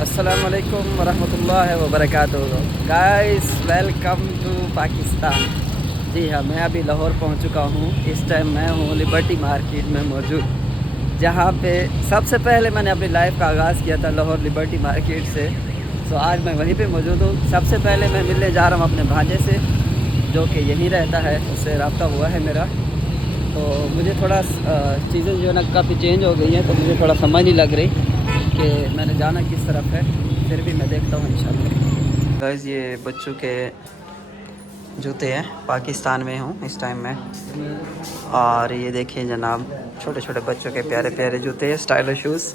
अस्सलाम वालेकुम वरहमतुल्लाहि वबरकातुहू। Guys welcome to Pakistan. जी हाँ, मैं अभी लाहौर पहुंच चुका हूँ। इस टाइम मैं हूँ लिबर्टी मार्केट में मौजूद, जहाँ पे सबसे पहले मैंने अपनी लाइफ का आगाज़ किया था लाहौर लिबर्टी मार्केट से। तो आज मैं वहीं पे मौजूद हूँ। सबसे पहले मैं मिलने जा रहा हूँ अपने भांजे से, जो कि यहीं रहता है, उससे रब्ता हुआ है मेरा। तो मुझे थोड़ा चीज़ें जो है ना काफ़ी चेंज हो गई हैं, तो मुझे थोड़ा समझ नहीं लग रही कि मैंने जाना किस तरफ है। फिर भी मैं देखता हूँ इंशाल्लाह। गाइस ये बच्चों के जूते हैं, पाकिस्तान में हूँ इस टाइम में। और ये देखिए जनाब, छोटे छोटे बच्चों के प्यारे प्यारे जूते हैं, स्टाइलो शूज़।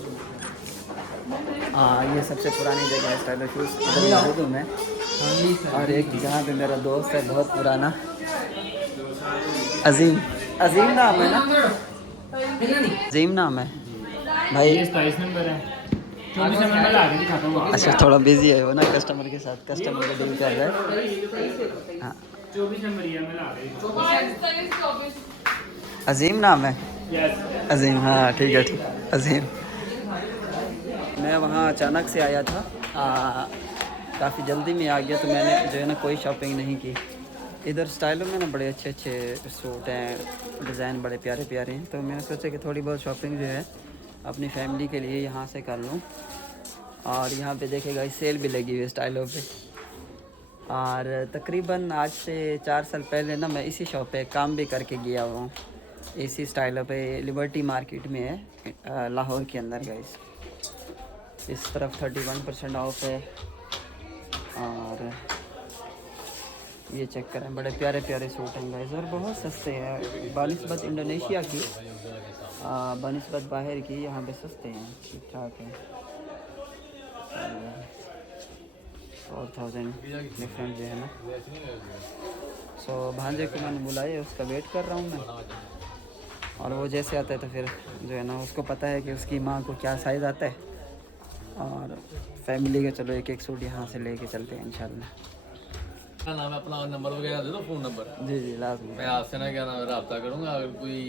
ये सबसे पुरानी जगह है स्टाइलो शूज़, इधर मौजूद हूँ मैं। और एक जहाँ पे मेरा दोस्त है बहुत पुराना, अजीम। अजीम नाम है ना? अजीम नाम है भाई। ये 27 नंबर है। 24 नंबर में ला के दिखाता हूँ। अच्छा, थोड़ा बिजी है वो ना, कस्टमर के साथ, कस्टमर का डील कर रहा है। हाँ, 24 नंबर ये मैं ला के अजीम नाम है। यस। अजीम, हाँ ठीक है, ठीक है अजीम। मैं वहाँ अचानक से आया था, काफ़ी जल्दी में आ गया, तो मैंने जो है ना कोई शॉपिंग नहीं की। इधर स्टाइलों में ना बड़े अच्छे अच्छे सूट हैं, डिज़ाइन बड़े प्यारे प्यारे हैं, तो मैंने सोचा कि थोड़ी बहुत शॉपिंग जो है अपनी फैमिली के लिए यहाँ से कर लूँ। और यहाँ पे देखेगा इस सेल भी लगी हुई है स्टाइलों पे। और तकरीबन आज से 4 साल पहले ना मैं इसी शॉप पे काम भी करके गया हूँ। इसी स्टाइलों पे लिबर्टी मार्केट में है, लाहौर के अंदर गाइस। इस तरफ 31% ऑफ है। और ये चेक करें, बड़े प्यारे प्यारे सूट हैं गाइस, और बहुत सस्ते हैं बनिस्बत इंडोनेशिया की, बनिस्बत बाहर की। यहाँ पे सस्ते हैं, ठीक ठाक है। 4000 डिफरेंट जो है ना। भांजे को मैंने बुलाया, उसका वेट कर रहा हूँ मैं। और वो जैसे आता है तो फिर जो है ना, उसको पता है कि उसकी माँ को क्या साइज़ आता है। और फैमिली का चलो एक एक सूट यहाँ से लेके चलते हैं इंशाल्लाह। नाम है अपना नंबर वगैरह दे दो, फोन नंबर। जी जी लाजमी, मैं आपसे ना क्या नाम है रब्ता करूँगा, अगर कोई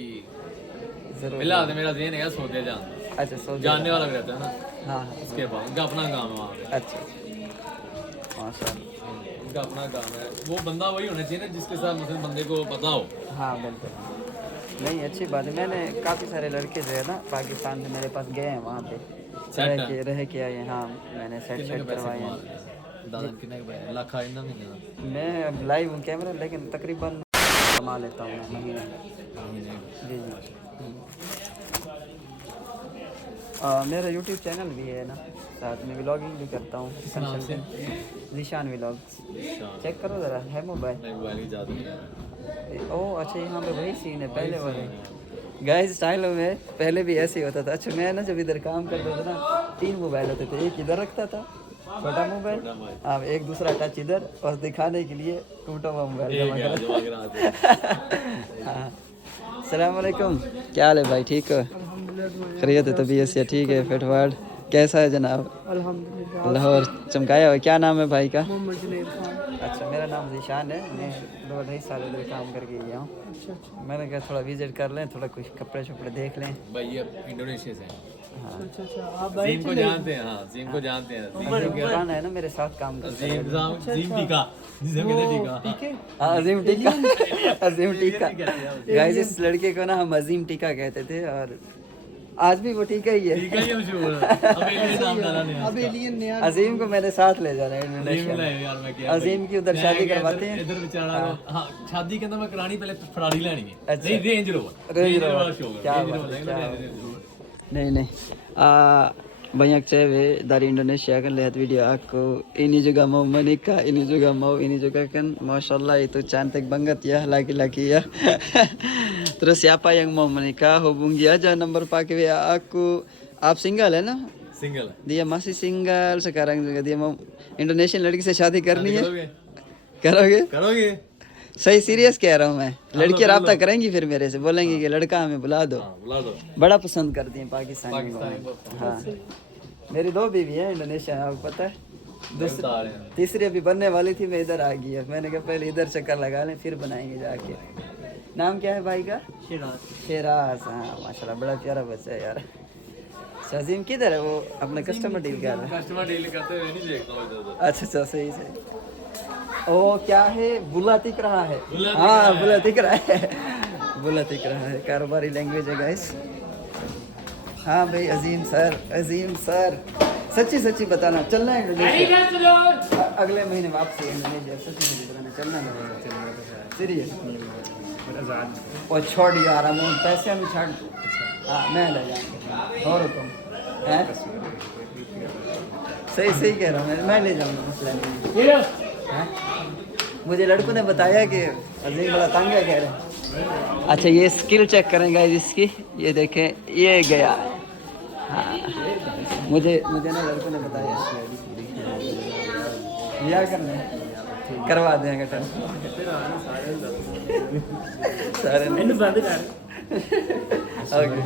ज़रूर। फिलहाल तो मेरा ज़हन है सौदे जान अच्छा, सो जानने वाला भी रहता है ना। हाँ हाँ, इसके बाद उनका अपना काम है वहाँ पे। अच्छा माशाल्लाह। उनका अपना काम है, वो बंदा वही होना चाहिए ना जिसके साथ मतलब बंदे को पता हो। हाँ बिल्कुल, नहीं अच्छी बात है। मैंने काफ़ी सारे लड़के जो है ना पाकिस्तान से मेरे पास गए हैं, वहाँ पे रह के आए हैं। हाँ, मैंने सेट करवाए हैं। दादा कितने के लाख आइंदा महीने मैं अब लाइव हूँ कैमरा, लेकिन तकरीबन कमा लेता हूँ मैं महीने में। जी जी। मेरा यूट्यूब चैनल भी है ना, साथ में व्लॉगिंग भी करता हूँ, कंसल्टेंट निशान व्लॉग। चेक करो ज़रा, है मोबाइल? मोबाइल की ज़्यादा ओह अच्छा, यहाँ पे वही सीन है पहले वाले। गाइस स्टाइलों में पहले भी ऐसे ही होता था। अच्छा, मैं ना जब इधर काम करता था ना, 3 मोबाइल होते थे। एक इधर रखता था छोटा मोबाइल, हाँ, एक दूसरा टच इधर, और दिखाने के लिए टूटा हुआ मोबाइल जमा कर। हाँ, अस्सलाम वालेकुम, क्या हाल है भाई, ठीक हो? खैरियत है, तबीयत से ठीक है? फिटवाड़ कैसा है जनाब? अल्हम्दुलिल्लाह। लाहौर चमकाया हुआ। क्या नाम है भाई का? मोहम्मद जुनैद खान। अच्छा, मेरा नाम जीशान है। मैं 2 ढाई साल इधर काम करके गया हूँ। अच्छा अच्छा मैंने कहा थोड़ा विजिट कर लें, थोड़ा कुछ कपड़े शपड़े देख लें। भाई ये इंडोनेशिया से हैं। हाँ, अच्छा अच्छा। आप भाई जीम को जानते हैं, हाँ जीम को जानते हैं। अजीम खान है ना मेरे साथ काम करता है। जीम टीका जिसे कहते हैं टीका। ठीक है। हाँ, अजीम टीका। अजीम टीका गाइस, इस लड़के को ना हम अजीम टीका कहते थे, और आज भी वो टीका ही है। टीका ही मशहूर है। अब एलियन नाम डाला नहीं अब एलियन नया अजीम को मैंने साथ ले जाना है अजीम इंडोनेशिया ले में। यार, मैं क्या अजीम की उधर शादी करवाते हैं। इधर बेचारा हाँ शादी के अंदर मैं करानी, पहले फरारी लेनी है। अच्छा। नहीं रेंज रोवर, रेंज रोवर, वाला शौक है। क्या रेंज बात रोवर है, लेंगे, क्या रेंज रोवर। नहीं banyak cewek dari Indonesia kan lihat video aku, ini juga mau menikah, ini juga mau, ini juga kan, masya Allah itu cantik banget ya laki-laki ya. Terus siapa yang mau menikah hubungi aja nomor pakai WA aku. आप single है ना? Single है। dia masih single sekarang juga, dia mau Indonesian लड़की से शादी करनी है। करोगे करोगे? करोगे सही सीरियस कह रहा हूँ मैं। लड़की कर लो। राब्ता करेंगी फिर मेरे से, बोलेंगी कि लड़का हमें बुला दो। हाँ बुला दो। बड़ा पसंद करती हैं पाकिस्तानी पाकिस्तानी को। को। हाँ, मेरी 2 बीवी हैं इंडोनेशिया में, आपको पता है। बता रहे हैं। तीसरी अभी बनने वाली थी, मैं इधर आ गया। मैंने कहा पहले इधर चक्कर लगा लें, फिर बनाएंगे जाके। नाम क्या है भाई का? शेराज। हाँ माशाल्लाह, बड़ा प्यारा बच्चा है यार। अजीम किधर है? वो अपना कस्टमर डील कर रहा है। कस्टमर डील करते हुए नहीं देखता हूँ इधर उधर। अच्छा अच्छा, सही सही। ओ क्या है, बुला दिख रहा है। बुला दिख हाँ रहा है। बुला दिख रहा है, बुला दिख रहा है, कारोबारी लैंग्वेज है गाइस। हाँ भाई अजीम सर सच्ची सच्ची बताना, चलना है इंडोनेशिया अगले महीने वापसी इंडोनेशिया। सच्ची सच्ची बताना, चलना है सीरियस? और छोड़ यार, हम पैसे में छाड़। हाँ मैं ले जाऊँगा और तुम हैं? सही सही कह रहा हूँ मैं ले जाऊँगा, मसला नहीं है। मुझे लड़कों ने बताया कि अजीम बड़ा तंग है कह रहे। अच्छा ये स्किल चेक करेंगे इसकी, ये देखें ये गया। हाँ मुझे ना लड़कों ने बताया क्या करना है, करवा देंगे टेंशन सारे ओके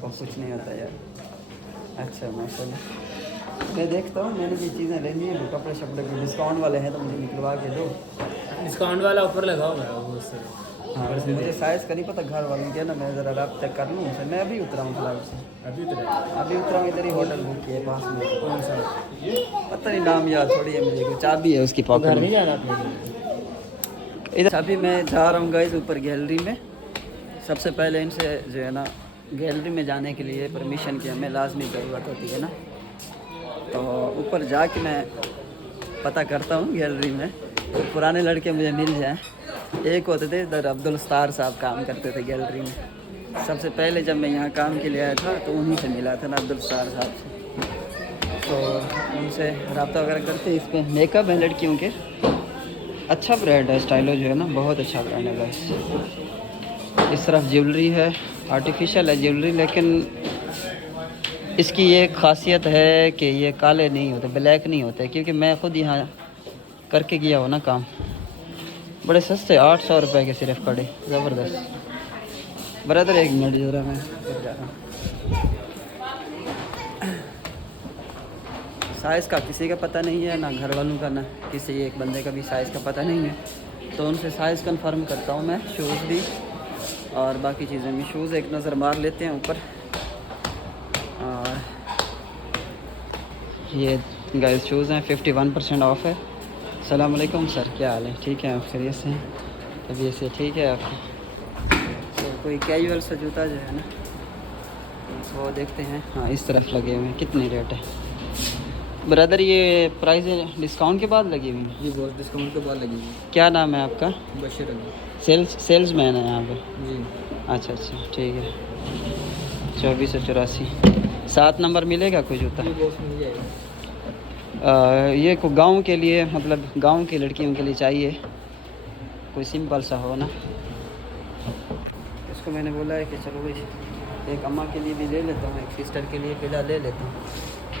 कुछ नहीं होता यार। अच्छा माशाल्लाह, मैं देखता हूँ, मैंने भी चीज़ें लेनी है, कपड़े शपड़े के डिस्काउंट वाले हैं तो मुझे निकलवा के दो। डिस्काउंट वाला ऑफर लगा हुआ है वो उससे। हाँ मुझे साइज़ का नहीं पता घर वालों के ना, मैं ज़रा रब्ता कर लूँ उनसे। मैं अभी उतरा हूँ फ्लाइट से, अभी उतरा हूँ, इधर ही होटल बुक किया पास में। कौन सा? पता नहीं नाम याद थोड़ी है मुझे, कोई चाबी है उसकी पॉकेट घर में। नहीं जाना आपने? इधर अभी मैं जा रहा हूँ गाइस ऊपर गैलरी में। सबसे पहले इनसे जो है ना गैलरी में जाने के लिए परमिशन की हमें लाजमी ज़रूरत होती है ना, तो ऊपर जाके मैं पता करता हूँ गैलरी में, तो पुराने लड़के मुझे मिल जाएं। एक होते थे इधर अब्दुल स्तार साहब काम करते थे गैलरी में। सबसे पहले जब मैं यहाँ काम के लिए आया था तो उन्हीं से मिला था ना, अब्दुल स्तार साहब से। तो उनसे रब्ता वगैरह करते। इस पर मेकअप है लड़कियों के, अच्छा ब्रांड है स्टाइलो जो है ना, बहुत अच्छा ब्रांड है गाइस। इस तरफ ज्वेलरी है, आर्टिफिशियल है ज्वेलरी, लेकिन इसकी ये खासियत है कि ये काले नहीं होते, ब्लैक नहीं होते, क्योंकि मैं ख़ुद यहाँ करके गया हूँ ना काम। बड़े सस्ते 800 रुपये के सिर्फ कड़े, ज़बरदस्त। ब्रदर एक मिनट ज़रा मैं जा रहा हूँ। साइज़ का किसी का पता नहीं है, ना घर वालों का, ना किसी एक बंदे का भी साइज़ का पता नहीं है, तो उनसे साइज़ कंफर्म करता हूँ मैं। शूज़ भी और बाकी चीज़ें भी। शूज़ एक नज़र मार लेते हैं ऊपर। और ये गाइस शूज़ हैं, 51% ऑफ है। अस्सलाम वालेकुम सर, क्या हाल है? ठीक है आप खैरियत से हैं? तबीयत से ठीक है आपकी? तो कोई कैजुअल सा जूता जो है ना वो देखते हैं। हाँ इस तरफ लगे हुए हैं, कितनी रेट है ब्रदर? ये प्राइस डिस्काउंट के बाद लगी हुई है? जी बहुत डिस्काउंट के बाद लगी हुई। क्या नाम है आपका? बशीर अली। सेल्समैन है यहाँ पे? जी। अच्छा ठीक है। 2484 7 नंबर मिलेगा कोई जूता? मिल जाएगा। ये को गांव के लिए, मतलब गांव की लड़कियों के लिए चाहिए, कोई सिंपल सा हो ना। इसको मैंने बोला है कि चलो भाई एक अम्मा के लिए भी ले लेता हूँ, एक सिस्टर के लिए फ़िलहाल ले लेता हूँ।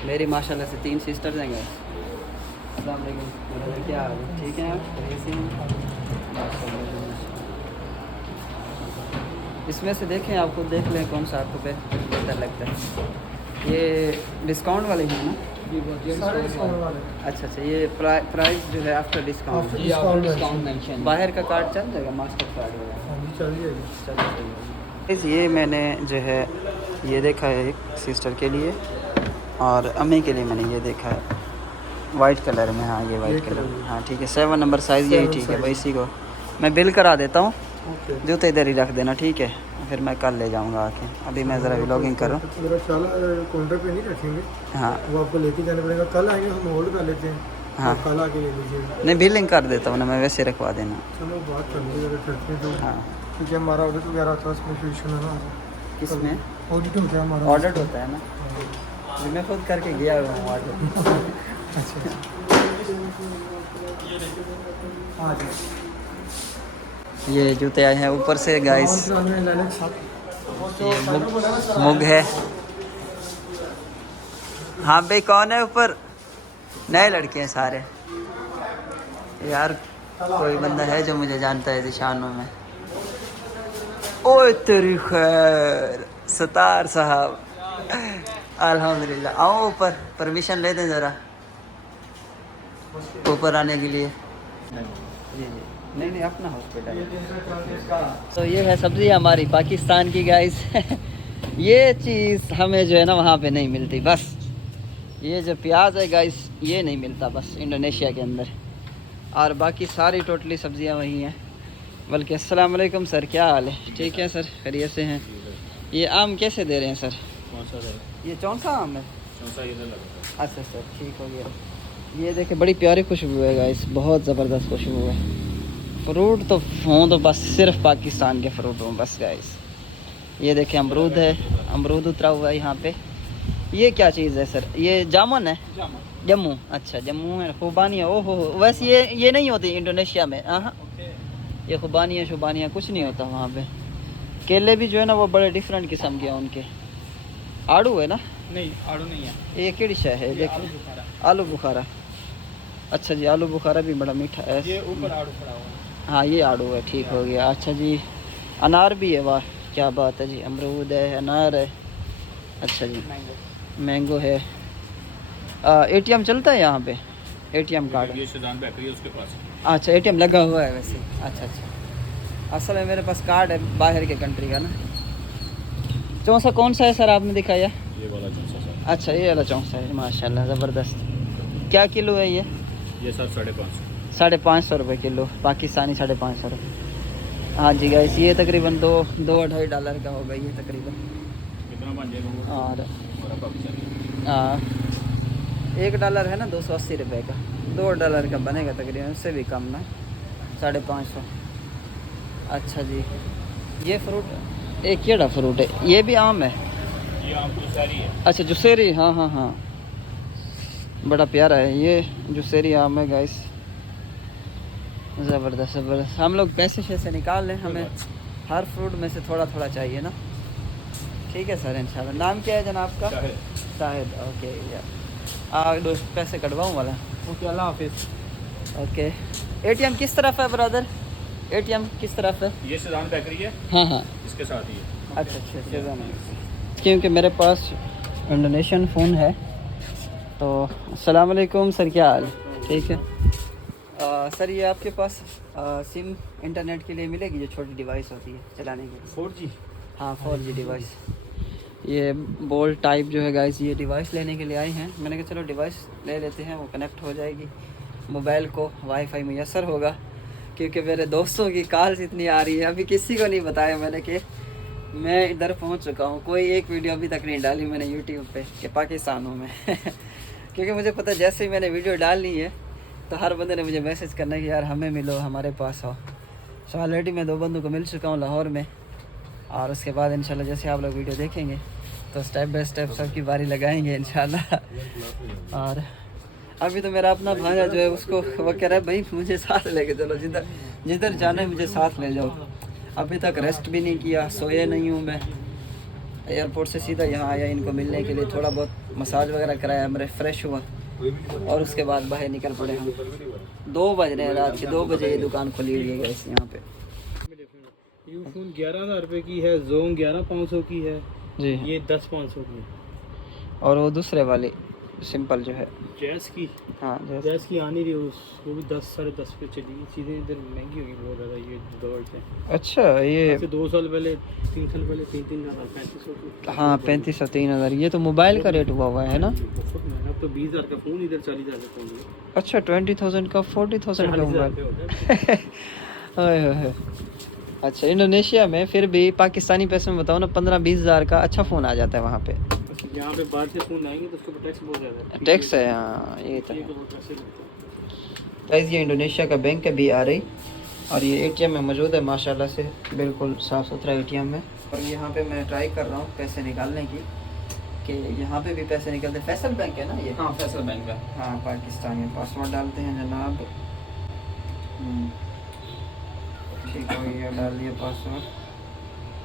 मेरी माशाल्लाह से 3 सिस्टर्स हैं। अस्सलाम वालेकुम, क्या हाल है? ठीक है आप? इसमें से देखें, आप खुद देख लें कौन सा आपको बेहतर लगता है। ये डिस्काउंट वाले हैं ना? जी बहुत अच्छा ये प्राइस जो है आफ्टर डिस्काउंट मेंशन। बाहर का कार्ड चल जाएगा, मास्टर कार्ड वगैरह? चल जाएगा। ये मैंने जो है ये देखा है एक सिस्टर के लिए, और अम्मी के लिए मैंने ये देखा है वाइट कलर में। हाँ ये वाइट कलर, हाँ ठीक है। 7 नंबर साइज़ यही ठीक है भाई। इसी को मैं बिल करा देता हूँ, जूते इधर ही रख देना, ठीक है? फिर मैं कल ले जाऊँगा आके। अभी मैं ज़रा व्लॉगिंग करूँ। काउंटर पे नहीं रखेंगे, हाँ वो आपको लेके जाना पड़ेगा। कल आएंगे, हम होल्ड कर लेते हैं। हाँ कल आके ले लीजिए। नहीं बिलिंग कर देता हूँ ना मैं, वैसे रखवा देना। चलो बात कर लीजिए अगर करते हैं तो, हाँ क्योंकि हमारा ऑडिट वगैरह था, उसमें कोई इशू ना हो। किसमें ऑडिट होता है हमारा, ऑर्डर होता है ना? मैं खुद करके गया हुआ हूँ ऑर्डर। ये जूते आए हैं ऊपर से गाइस, ये मुग है। हाँ भाई कौन है ऊपर? नए लड़के हैं सारे यार। कोई बंदा है जो मुझे जानता है दिशानों में? ओए तेरी खैर सतार साहब, अल्हम्दुलिल्लाह। आओ ऊपर, परमिशन ले दें ज़रा ऊपर आने के लिए। जी नहीं अपना हॉस्पिटल। तो ये है सब्ज़ी हमारी पाकिस्तान की गाइस। ये चीज़ हमें जो है ना वहाँ पे नहीं मिलती। बस ये जो प्याज है गाइस ये नहीं मिलता बस इंडोनेशिया के अंदर, और बाकी सारी टोटली सब्जियाँ वही हैं। बल्कि अस्सलाम वालेकुम सर, क्या हाल है? ठीक है सर, खैरियत से हैं। ये आम कैसे दे रहे हैं सर? ये कौन-सा आम है? अच्छा सर, ठीक हो गया। ये देखें बड़ी प्यारी खुशबू है गाइस, बहुत ज़बरदस्त खुशबू है। फ्रूट तो हों तो बस सिर्फ पाकिस्तान के फ्रूट हों बस गाइस। ये देखें अमरूद है, अमरूद उतरा हुआ है यहाँ पे। ये क्या चीज़ है सर? ये जामुन है? जम्मू, अच्छा जम्मू है। खुबानिया, ओहो वैसे ये नहीं होती इंडोनेशिया में। हाँ, ये खुबानिया शुबानिया कुछ नहीं होता वहाँ पे। केले भी जो है ना वो बड़े डिफरेंट किस्म के हैं उनके। आड़ू है ना? नहीं, आड़ू नहीं है। ये केड़ी शय है? देखिए आलू बुखारा। अच्छा जी, आलू बुखारा भी बड़ा मीठा है। ये ऊपर आड़ू पड़ा हुआ है। हाँ ये आड़ू है, ठीक हो गया। अच्छा जी, अनार भी है, वाह क्या बात है जी। अमरूद है, अनार है। अच्छा जी, मैंगो है। एटीएम चलता है यहाँ पे? ATM card? ये शहजान बेकरी है उसके पास। अच्छा, एटीएम लगा हुआ है वैसे। अच्छा, असल में मेरे पास कार्ड है बाहर के कंट्री का ना। चौंसा कौन सा है सर आपने दिखाया? ये वाला चौंसा सर। अच्छा ये वाला चौंसा है, माशाल्लाह ज़बरदस्त। क्या किलो है ये? ये सर 550। 550 रुपये किलो, पाकिस्तानी 550 रुपये। हाँ जी गाइस, ये तकरीबन $2-2.5 का होगा ये तकरीबन। कितना बन जाएगा? और पूरा पाकिस्तानी। हाँ, $1 है ना 280 रुपये का, $2 का बनेगा तकरीबन, उससे भी कम ना, 550। अच्छा जी, ये फ्रूट एक केड़ा फ्रूट है? ये भी आम है? ये आम जुसेरी है। अच्छा जुसेरी, हाँ हाँ हाँ, बड़ा प्यारा है ये जुसेरी आम है गाइस, ज़बरदस्त ज़बरदस्त। हम लोग पैसे शैसे निकाल लें, हमें हर फ्रूट में से थोड़ा थोड़ा चाहिए ना। ठीक है सर, इंशाल्लाह। नाम क्या है जनाब का? शाहिद। ओके यार, दो पैसे कटवाऊँ वाला। ओके, अल्लाह हाफिज़। ओके, एटीएम किस तरफ है ब्रदर? एटीएम किस तरफ है? ये शहजान बेकरी है, हाँ हाँ, इसके साथ ही है। अच्छा, क्योंकि मेरे पास इंडोनेशियन फ़ोन है। तो अस्सलाम वालेकुम सर, क्या हाल? ठीक है सर, ये आपके पास सिम इंटरनेट के लिए मिलेगी जो छोटी डिवाइस होती है चलाने के लिए? 4G? हाँ 4G डिवाइस। ये बोल्ट टाइप जो है गाइस, ये डिवाइस लेने के लिए आए हैं। मैंने कहा चलो डिवाइस ले लेते हैं, वो कनेक्ट हो जाएगी मोबाइल को, वाईफाई मैसर होगा। क्योंकि मेरे दोस्तों की कॉल्स इतनी आ रही है, अभी किसी को नहीं बताया मैंने कि मैं इधर पहुंच चुका हूं। कोई एक वीडियो अभी तक नहीं डाली मैंने यूट्यूब पे कि पाकिस्तान हूँ मैं क्योंकि मुझे पता है जैसे ही मैंने वीडियो डाल ली है तो हर बंदे ने मुझे मैसेज करना कि यार हमें मिलो, हमारे पास आओ। सो ऑलरेडी मैं 2 बंदों को मिल चुका हूँ लाहौर में, और उसके बाद इंशाल्लाह जैसे आप लोग वीडियो देखेंगे तो स्टेप बाय स्टेप सबकी बारी लगाएंगे इंशाल्लाह। और अभी तो मेरा अपना भांजा जो है उसको वो कह रहा है भाई मुझे साथ लेके चलो, जिधर जिधर जाना है मुझे साथ ले जाओ। अभी तक रेस्ट भी नहीं किया, सोए नहीं हूँ मैं। एयरपोर्ट से सीधा यहाँ आया इनको मिलने के लिए, थोड़ा बहुत मसाज वगैरह कराया, मेरे फ्रेश हुआ और उसके बाद बाहर निकल पड़े हम। 2 बज रहे हैं रात के, 2 बजे ये दुकान खुली हुई है गैस यहाँ पे। ये फ़ोन 11,000 रुपये की है, जोन 11,500 की है जी, ये 10,500 की है। और वो दूसरे वाली सिंपल जो है, जैस की, हाँ जैसे जैस की आनी रही वो भी 10 साढ़े 10 पे चली। चीज़ें इधर महंगी होगी बहुत ज़्यादा ये दौड़ से। अच्छा ये 2 साल पहले 3 साल पहले 3,000 3500। हाँ 3500 3,000, ये तो मोबाइल का रेट हुआ है ना? बहुत महंगा। अब तो 20,000 का फ़ोन इधर 40,000 का फ़ोन है। अच्छा 20,000 का 40,000 का 40,000 मोबाइल पे होता है। हाय हाय। अच्छा, इंडोनेशिया में फिर भी पाकिस्तानी पैसे में बताओ ना 15-20 हज़ार का अच्छा फ़ोन आ जाता है वहाँ पे। यहाँ पे बाहर से फ़ोन आएंगे तो उसके ऊपर टैक्स बहुत ज़्यादा है। टैक्स है, हाँ ये तो ये है। तो बहुत पैसे लगते हैं। गाइस ये इंडोनेशिया का बैंक है BRI, और ये एटीएम में मौजूद है माशाल्लाह से, बिल्कुल साफ़ सुथरा एटीएम है। और यहाँ पे मैं ट्राई कर रहा हूँ पैसे निकालने की, कि यहाँ पे भी पैसे निकलते। फैसल बैंक है ना ये? हाँ फैसल बैंक है। हाँ पाकिस्तान में। पासवर्ड डालते हैं जनाब। ठीक है, ये डाल दिया पासवर्ड,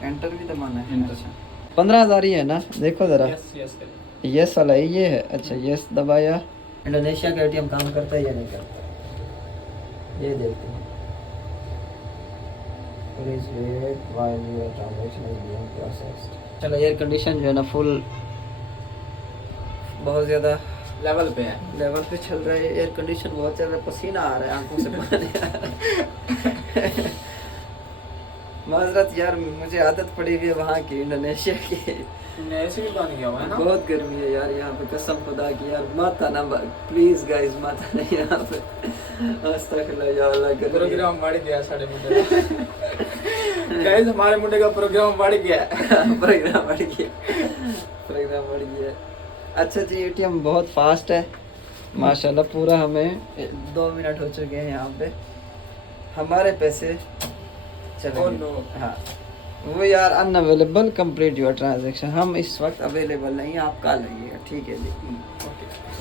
एंटर भी दबाना है। अच्छा 15,000 ही है ना? देखो ज़रा, यस वाला ये है। अच्छा यस दबाया। इंडोनेशिया का एटीएम काम करता है या नहीं करता, ये देखते हैं। Please wait while your transaction is being processed. चलो एयर कंडीशन जो है ना फुल बहुत ज़्यादा लेवल पे है। लेवल पे चल रहा है, एयर कंडीशन बहुत चल रहा है, पसीना आ रहा है, आंखों से पानी आ रहा है। माजरत यार, मुझे आदत पड़ी हुई है वहाँ की, इंडोनेशिया की। तुमने ऐसे भी प्लान किया हुआ है ना? बहुत गर्मी है यार यहाँ पे, कसम खुदा की यार। मत आना प्लीज गाइस, मत आना यहाँ पे। अस्तगफिरुल्लाह या अल्लाह, गर्मी। प्रोग्राम बढ़ गया साढ़े मुंडे गाइस, हमारे मुंडे का प्रोग्राम बढ़ गया। प्रोग्राम बढ़ गया, प्रोग्राम बढ़ गया। अच्छा जी, एटीएम बहुत फास्ट है माशाल्लाह। पूरा हमें 2 मिनट हो चुके हैं यहाँ पे, हमारे पैसे चले गए। हाँ वो यार, अनअवेलेबल, कंप्लीट योर ट्रांजेक्शन। हम इस वक्त अवेलेबल नहीं, आप कल आइएगा, ठीक है जी।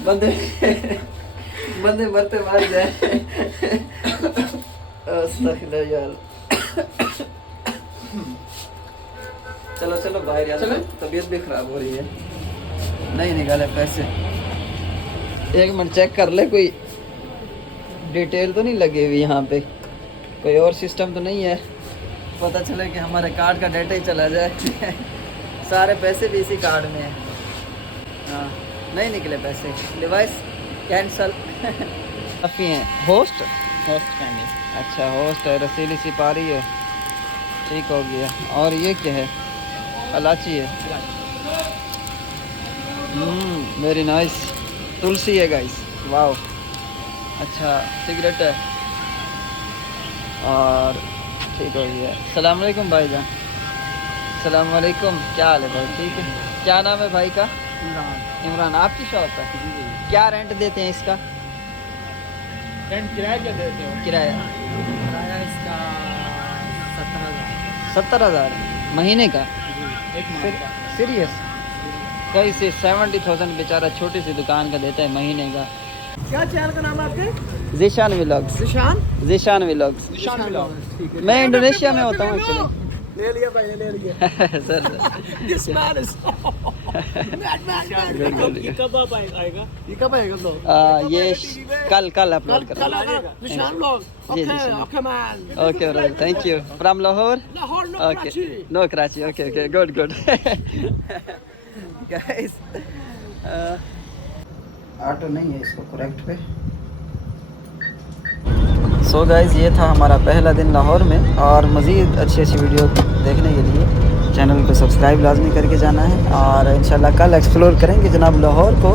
बंदे बंदे मरते मार जाए। अस्तगफिरुल्लाह यार। चलो चलो बाहर यार, तबीयत भी खराब हो रही है। नहीं निकाले पैसे, 1 मिनट चेक कर ले, कोई डिटेल तो नहीं लगी हुई यहाँ पे, कोई और सिस्टम तो नहीं है, पता चले कि हमारे कार्ड का डाटा ही चला जाए। सारे पैसे भी इसी कार्ड में है। हाँ नहीं निकले पैसे, डिवाइस कैंसल। काफ़ी हैं। Host candy. अच्छा होस्ट है, रसीली सिपारी है, ठीक हो गया। और ये क्या है? इलायची है। Very nice. तुलसी है गाइस, वाओ। अच्छा सिगरेट है, और ठीक हो गया। सलाम वालेकुम भाईजान। सलाम वालेकुम, क्या हाल है भाई? ठीक है। क्या नाम है भाई का? इमरान। आपकी शॉप है? क्या रेंट देते हैं इसका? रेंट किराया क्या देते हो? किराया किराया इसका 70,000। 70,000 महीने का? एक माह का। सीरियस? कैसे 70,000 बेचारा छोटी सी दुकान का देता है महीने का। क्या चैनल का नाम है आपके? जीशान व्लॉग्स। निशान? जीशान व्लॉग्स। निशान व्लॉग। ठीक है। मैं इंडोनेशिया में होता हूँ एक्चुअली। ले लिया भाई, ले लिया। सर This man is ये कब आप आएगा? ये कब आएगा तो? ये कल अपलोड कल करो। आएगा निशान लोग। जी, ओके निशान। Okay man. Okay brother, thank you. From Lahore? Lahore no okay, Karachi. No Karachi. Okay okay, good good. Guys auto नहीं है इसको करेक्ट पे। सो गाइस, ये था हमारा पहला दिन लाहौर में, और मज़ीद अच्छी अच्छी वीडियो देखने के लिए चैनल को सब्सक्राइब लाजमी करके जाना है। और इंशाल्लाह कल एक्सप्लोर करेंगे जनाब लाहौर को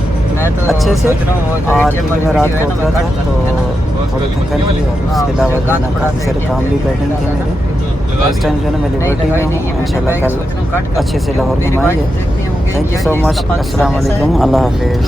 अच्छे से। और क्योंकि मैं रात को उतरा था तो थोड़ी थकन थी, और उसके अलावा जो है ना काफ़ी सारे काम भी पेंडिंग थे मेरे। फर्स्ट टाइम जो है ना मैं लिबर्टी में हूँ। इंशाल्लाह कल अच्छे से लाहौर घुमाएंगे। Thank you so much. अस्सलाम वालेकुम, अल्लाह हाफिज़।